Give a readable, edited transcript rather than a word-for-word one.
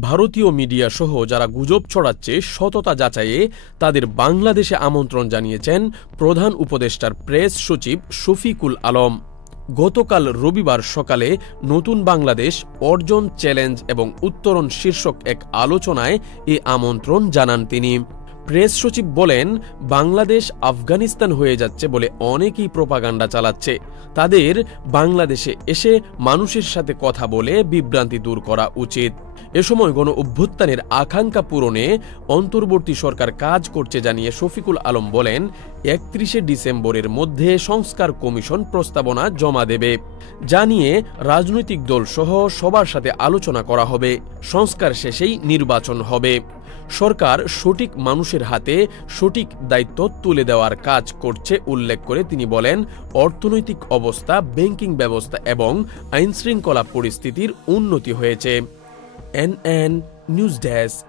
ভারতীয় মিডিয়া সহ যারা গুজব ছড়াচ্ছে সততা যাচাইয়ে তাদের বাংলাদেশে আমন্ত্রণ জানিয়েছেন প্রধান উপদেষ্টার প্রেস সচিব শফিকুল আলম। গতকাল রবিবার সকালে নতুন বাংলাদেশ অর্জন, চ্যালেঞ্জ এবং উত্তরণ শীর্ষক এক আলোচনায় এ আমন্ত্রণ জানান তিনি। প্রেস সচিব বলেন, বাংলাদেশ আফগানিস্তান হয়ে যাচ্ছে বলে অনেকেই প্রোপাগান্ডা চালাচ্ছে। তাদের বাংলাদেশে এসে মানুষের সাথে কথা বলে বিভ্রান্তি দূর করা উচিত। এ সময় গণ অভ্যুত্থানের আকাঙ্ক্ষা পূরণে অন্তর্বর্তী সরকার কাজ করছে জানিয়ে শফিকুল আলম বলেন, 31শে ডিসেম্বরের মধ্যে সংস্কার কমিশন প্রস্তাবনা জমা দেবে। জানিয়ে রাজনৈতিক দল সহ সবার সাথে আলোচনা করা হবে। সংস্কার শেষেই নির্বাচন হবে। সরকার সঠিক মানুষের হাতে সঠিক দায়িত্ব তুলে দেওয়ার কাজ করছে উল্লেখ করে তিনি বলেন, অর্থনৈতিক অবস্থা, ব্যাংকিং ব্যবস্থা এবং আইনশৃঙ্খলা পরিস্থিতির উন্নতি হয়েছে। NN news desk.